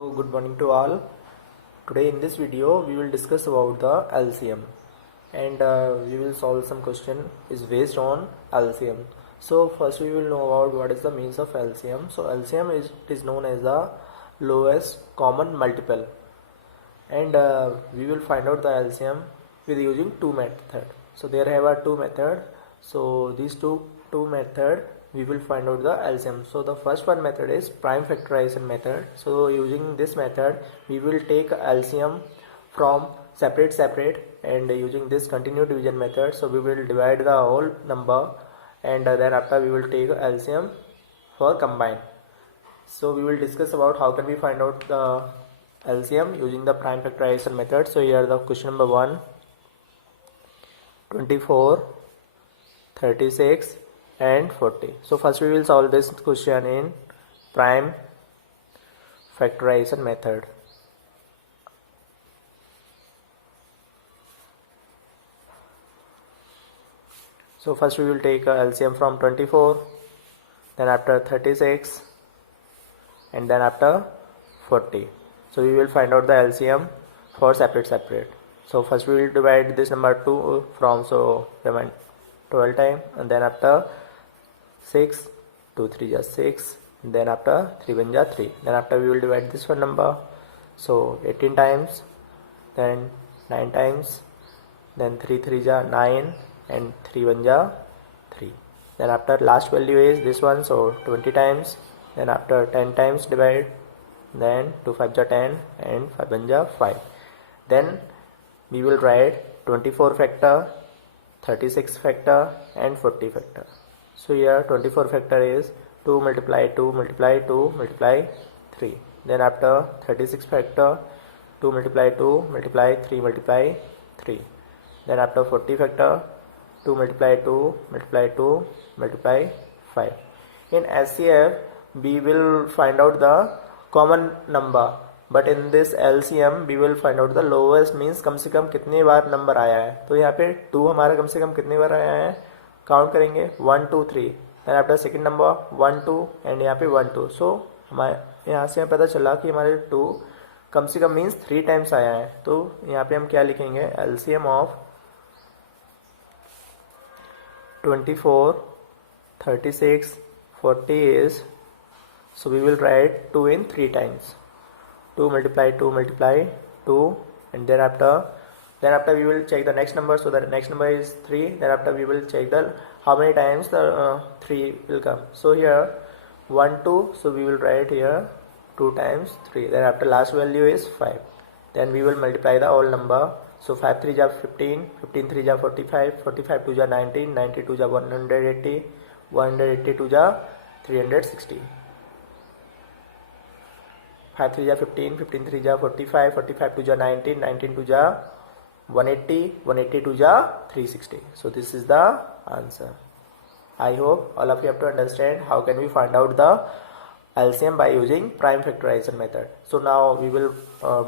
So good morning to all. Today in this video we will discuss about the LCM and we will solve some question is based on LCM. So first we will know about what is the means of LCM. So LCM is known as the lowest common multiple, and we will find out the LCM with using two method. So there have two method. So these two method we will find out the LCM. So the first one method is prime factorization method. So using this method we will take LCM from separate and using this continuous division method. So we will divide the whole number and then after we will take LCM for combine. So we will discuss about how can we find out the LCM using the prime factorization method. So here the question number 1, 24, 36 and 40. So first we will solve this question in prime factorization method. So first we will take LCM from 24, then after 36 and then after 40. So we will find out the LCM for separate. So first we will divide this number 2 from 12 time, and then after 6, 2 3 is 6, and then after 3 1 is 3. Then after we will divide this one number, so 18 times, then 9 times, then 3 3 is 9, and 3 1 is 3. Then after last value is this one, so 20 times. Then after 10 times divide, then 2 5 is 10 and 5 1 is 5. Then we will write 24 factor, 36 factor and 40 factor. So here 24 factor is 2 multiply 2 multiply 2 multiply 3. Then after 36 factor, 2 multiply 2 multiply 3 multiply 3. Then after 40 factor, 2 multiply 2 multiply 2 multiply 5. In SCF we will find out the common number, but in this LCM we will find out the lowest, means कम से कम कितनी बार number आया है. तो यहाँ पे 2 हमारा कम से कम कितनी बार आया है, काउंट करेंगे 1 2 3. Then after second number 1 2 and यहाँ पे 1 2. सो हमारे यहाँ से पता चला कि हमारे 2 कम से कम मीन्स 3 टाइम्स आया है. तो यहाँ पे हम क्या लिखेंगे, LCM of 24, 36, 40 is, so we will write 2 in 3 times. 2 multiply 2 multiply 2, and then after we will check the next number. So the next number is 3. Then after we will check the how many times the 3 will come. So here 1 2, so we will write here 2 times 3. Then after last value is 5. Then we will multiply the whole number. So 5 3 is 15, 15 3 is 45, 45 2 is 19, 92 is 180, 182 is 360. 5 3 is 15, 15 3 is 45, 45 2 is 19, 19 2 is 180, 182 is 360. So this is the answer. I hope all of you have to understand how can we find out the LCM by using prime factorization method. So now we will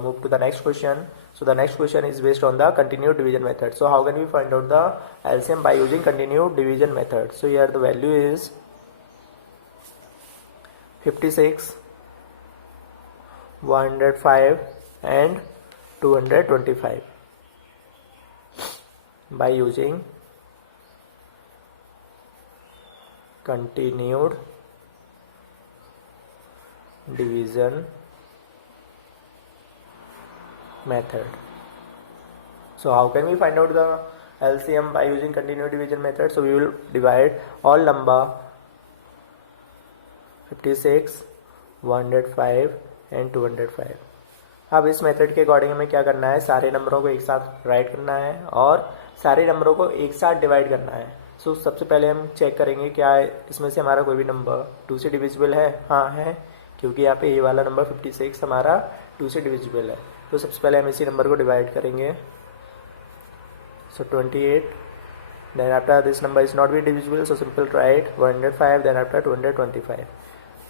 move to the next question. So the next question is based on the continued division method. So how can we find out the LCM by using continued division method? So here the value is 56, 105 and 225 by using continued division method. So how can we find out the LCM by using continued division method? So we will divide all number 56, 105 and 205. अब इस method के according हमें क्या करना है, सारे नंबरों को एक साथ राइट करना है और सारे नंबरों को एक साथ डिवाइड करना है. सो सबसे पहले हम चेक करेंगे क्या इसमें से हमारा कोई भी नंबर 2 से डिविजिबल है. हाँ है, क्योंकि यहाँ पे ये वाला नंबर 56 हमारा 2 से डिविजिबल है. तो सबसे पहले हम इसी नंबर को डिवाइड करेंगे. So 28. Then after this number is not be divisible, so simple right 105. Then after 225.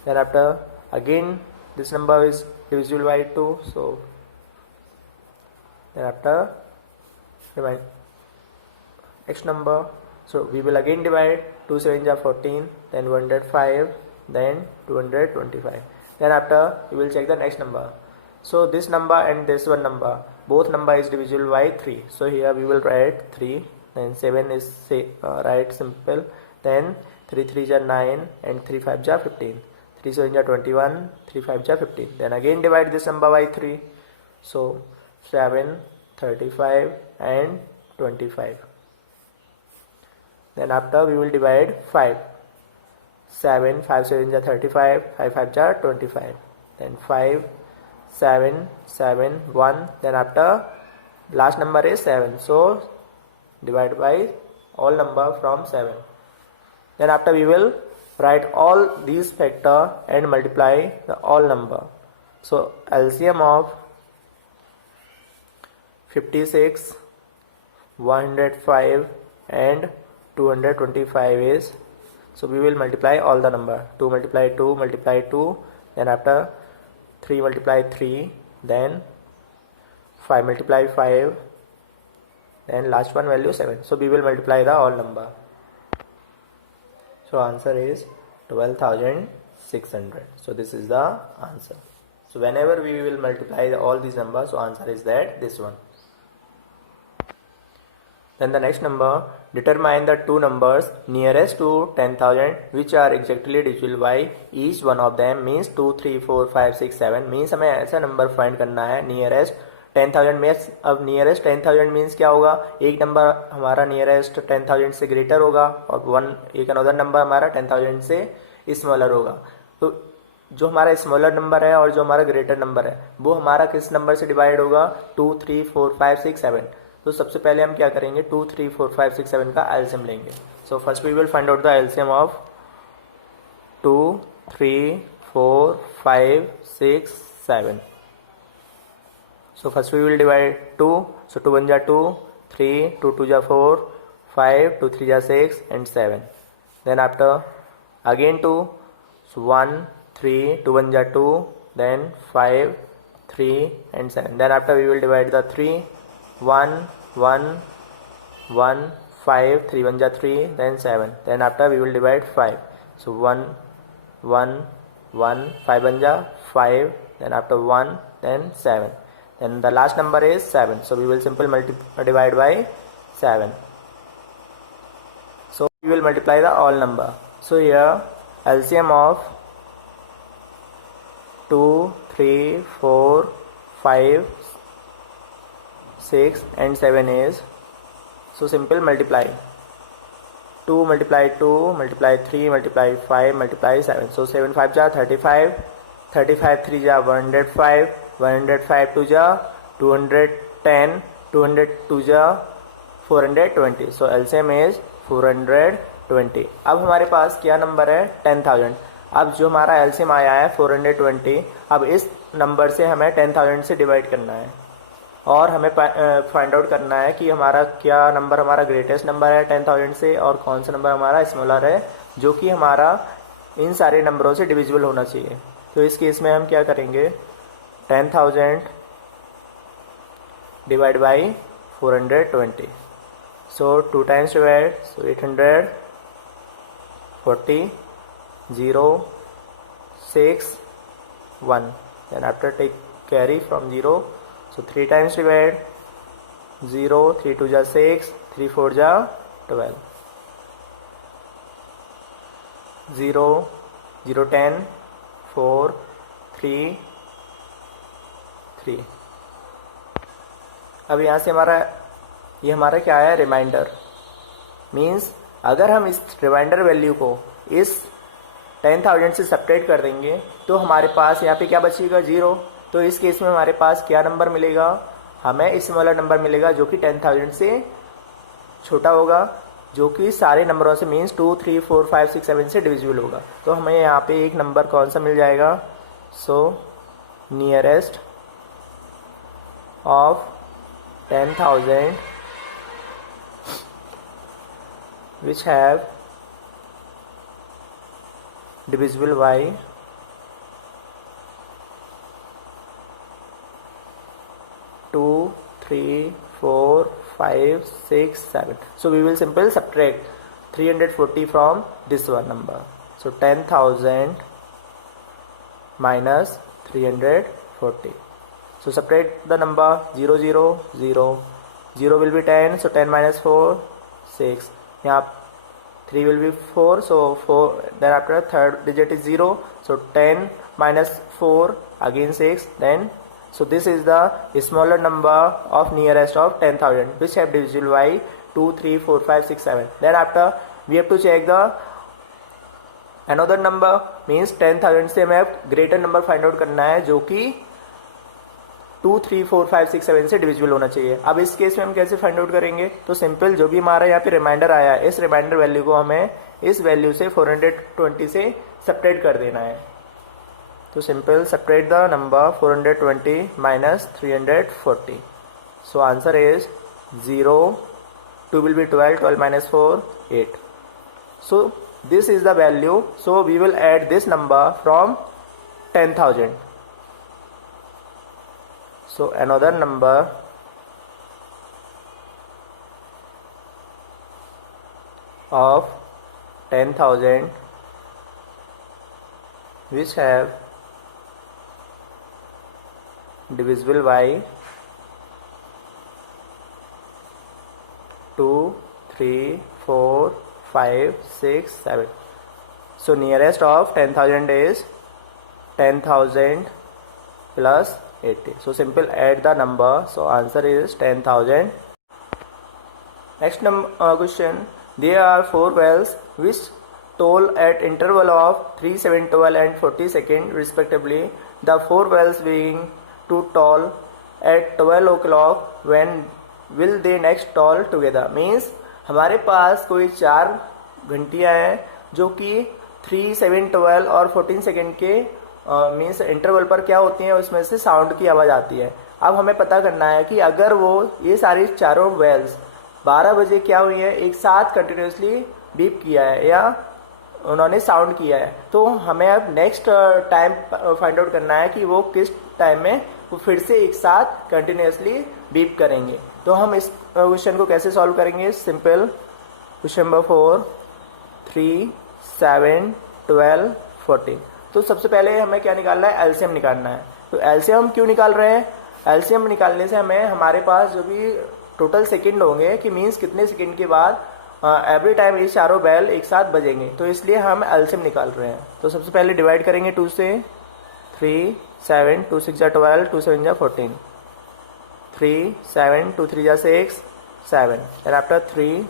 Then after again this number is divisible by 2, so then after divide next number, so we will again divide 2 7 is 14, then 105, then 225. Then after we will check the next number. So this number and this one number, both number is divisible by 3. So here we will write 3, then 7 is right simple, then 3 3 ja 9 and 3 5 ja 15, 3 7 ja 21, 3 5 ja 15. Then again divide this number by 3. So 7, 35 and 25. Then after we will divide 5. 7 5 7 ja 35, 5 5 ja 25. Then 5 7 7 1. Then after last number is 7. So divide by all number from 7. Then after we will write all these factor and multiply the all number. So LCM of 56, 105 and 225 is, so we will multiply all the number. 2 multiply 2 multiply 2, then after 3 multiply 3, then 5 multiply 5, then last one value 7. So we will multiply the all number. So answer is 12,600. So this is the answer. So whenever we will multiply all these numbers, so answer is that this one. Then the next number, determine the two numbers nearest to 10,000 which are exactly divisible by each one of them, means 2 3 4 5 6 7. Means हमें ऐसा number find करना है nearest 10,000 में. अब nearest 10,000 means क्या होगा, एक number हमारा नियरेस्ट 10,000 से ग्रेटर होगा और एक अनदर नंबर हमारा 10,000 से स्मॉलर होगा. तो जो हमारा स्मॉलर नंबर है और जो हमारा ग्रेटर नंबर है वो हमारा किस नंबर से डिवाइड होगा, 2 3 4 5 6 7. तो सबसे पहले हम क्या करेंगे, 2 3 4 5 6 7 का एलसीएम लेंगे. So first we will find out the LCM of 2 3 4 5 6 7. So first we will divide 2. So 2 1 ja 2, 3 2 2 ja 4, 5 2 3 ja 6 and 7. Then after again 2. So 1 3 2 1 ja 2, then 5 3 and 7. Then after we will divide the 3. 1 1 1 5 3 1 ja 3, then 7. Then after we will divide 5. So 1 1 1 5 1 ja 5, then after 1, then 7. Then the last number is 7. So we will simply divide by 7. So we will multiply the all number. So here LCM of 2 3 4 5 6 and 7 is, so simple multiply. 2 multiply 2 multiply 3 multiply 5 multiply 7. So 7 5 ja 35, 35 3 ja 105, 105 2 ja 210, 202 ja 420. So LCM is 420. अब हमारे पास क्या number है, 10,000. अब जो हमारा LCM आया है 420, अब इस नंबर से हमें 10,000 से डिवाइड करना है और हमें फाइंड आउट करना है कि हमारा क्या नंबर हमारा ग्रेटेस्ट नंबर है 10,000 से और कौन सा नंबर हमारा स्मॉलर है जो कि हमारा इन सारे नंबरों से डिविजिबल होना चाहिए. तो इस केस में हम क्या करेंगे, 10,000 divide by 420. So 2 times divide, so 840 0 6 1. then after take carry from 0. So 3 times divide, 0 3 2 ja 6, 3 4 ja 12, 0 0 10 4 3 3. अब यहाँ से ये हमारा क्या है, रिमाइंडर. मीन्स अगर हम इस रिमाइंडर वैल्यू को इस 10,000 से सब्ट्रैक्ट कर देंगे तो हमारे पास यहाँ पे क्या बचेगा, 0. तो इस केस में हमारे पास क्या नंबर मिलेगा, हमें स्मॉलर नंबर मिलेगा जो कि 10,000 से छोटा होगा, जो कि सारे नंबरों से मीन्स 2 3 4 5 6 7 से डिविजिबल होगा. तो हमें यहाँ पे एक नंबर कौन सा मिल जाएगा, so nearest of 10,000 which have divisible by 2 3 4 5 6 7. So we will simply subtract 340 from this one number. So 10,000 minus 340. So separate the number 0 0 0. 0 will be 10, so 10 minus 4 6. यहाँ 3 will be 4, so 4. Then after third digit is 0, so 10 minus 4 again 6. Then so this is the smaller number of nearest of 10,000 which have divisible by 2, 3, 4, 5, 6, 7. Then after we have to check the another number, means 10,000 से हमें greater number find out करना है जो कि 2, 3, 4, 5, 6, 7 से divisible होना चाहिए. अब इस केस में हम कैसे फाइंड आउट करेंगे? तो सिंपल, जो भी हमारा यहाँ पे रिमाइंडर आया है इस रिमाइंडर वैल्यू को हमें इस वैल्यू से 420 से सेपरेट कर देना है. तो simple separate the number 420 minus 340. So answer is 0. 2 will be 12, 12 minus 4 8. So this is the value, so we will add this number from 10,000. So another number of 10,000 which have divisible by 2, 3, 4, 5, 6, 7. So nearest of 10,000 is 10,000 plus 80. So simple add the number. So answer is 10,000. Next question. There are 4 bells which toll at interval of 3, 7, 12 and 40 seconds respectively. The 4 bells being to toll at 12 o'clock. When will they next toll together? Means हमारे पास कोई 4 घंटियाँ हैं जो कि 3, 7, 12 और 14 second के means interval पर क्या होती हैं, उसमें से साउंड की आवाज़ आती है. अब हमें पता करना है कि अगर वो ये सारी चारों वेल्स 12 बजे क्या हुई है, एक साथ कंटिन्यूसली बीप किया है या उन्होंने साउंड किया है, तो हमें अब नेक्स्ट टाइम फाइंड आउट करना है कि वो किस टाइम में वो फिर से एक साथ कंटिन्यूसली बीप करेंगे. तो हम इस क्वेश्चन को कैसे सॉल्व करेंगे? Simple, question number 4, 3, 7, 12, 14. तो सबसे पहले हमें क्या निकालना है? एलसीएम निकालना है. तो एलसीएम क्यों निकाल रहे हैं? एलसीएम निकालने से हमें हमारे पास जो भी टोटल सेकंड होंगे कि मीन्स कितने सेकंड के बाद एवरी टाइम ये चारों बेल एक साथ बजेंगे, तो इसलिए हम एलसीएम निकाल रहे हैं. तो सबसे पहले डिवाइड करेंगे 2 से. 3, 7, 2 6 12, 2 7 14. 3, 7, 2 3 6, 7. Then after 3,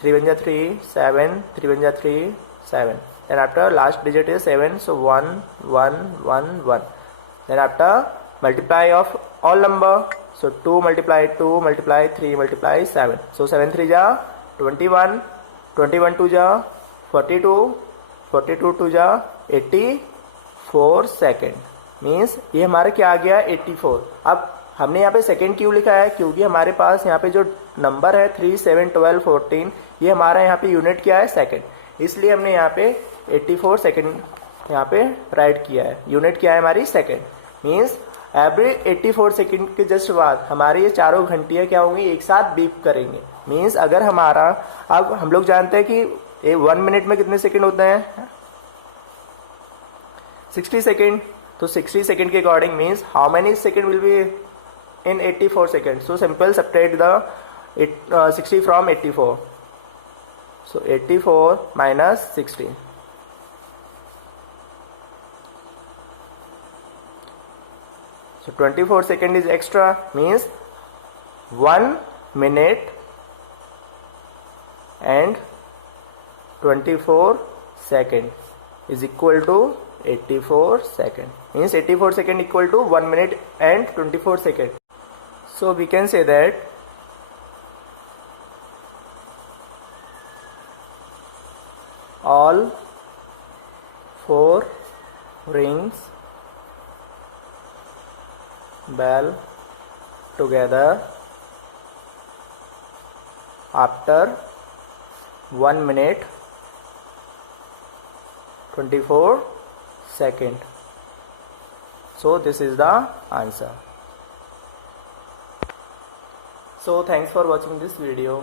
3 1 3, 7, 3 1 3, 7. Then after last digit is 7, so 1 1 1 1. Then after multiply of all number, so 2 multiply 2 multiply 3 multiply 7. So 7 3 ja 21, 21 2 ja 42, 42 2 ja 84 second. Means ये हमारा क्या आ गया? 84. अब हमने यहाँ पे सेकेंड क्यों लिखा है? क्योंकि हमारे पास यहाँ पे जो नंबर है 3, 7, 12, 14 ये हमारा यहाँ पे यूनिट क्या है? सेकेंड. इसलिए हमने यहाँ पे 84 सेकेंड यहाँ पे राइट किया है. यूनिट क्या है हमारी? सेकेंड. मीन्स एवरी 84 सेकेंड के जस्ट बाद हमारी ये चारों घंटियाँ क्या होंगी? एक साथ बीप करेंगे. मीन्स अगर हमारा, अब हम लोग जानते हैं कि 1 मिनट में कितने सेकेंड होते हैं? 60 सेकेंड. तो 60 सेकेंड के according means how many second will be in 84 seconds. So simple, subtract the 60 from 84. So 84 minus 60. So 24 second is extra, means 1 minute and 24 second is equal to 84 second. Means 84 second equal to 1 minute and 24 second. So we can say that all 4 rings bell together after 1 minute 24 second. So this is the answer. So thanks for watching this video.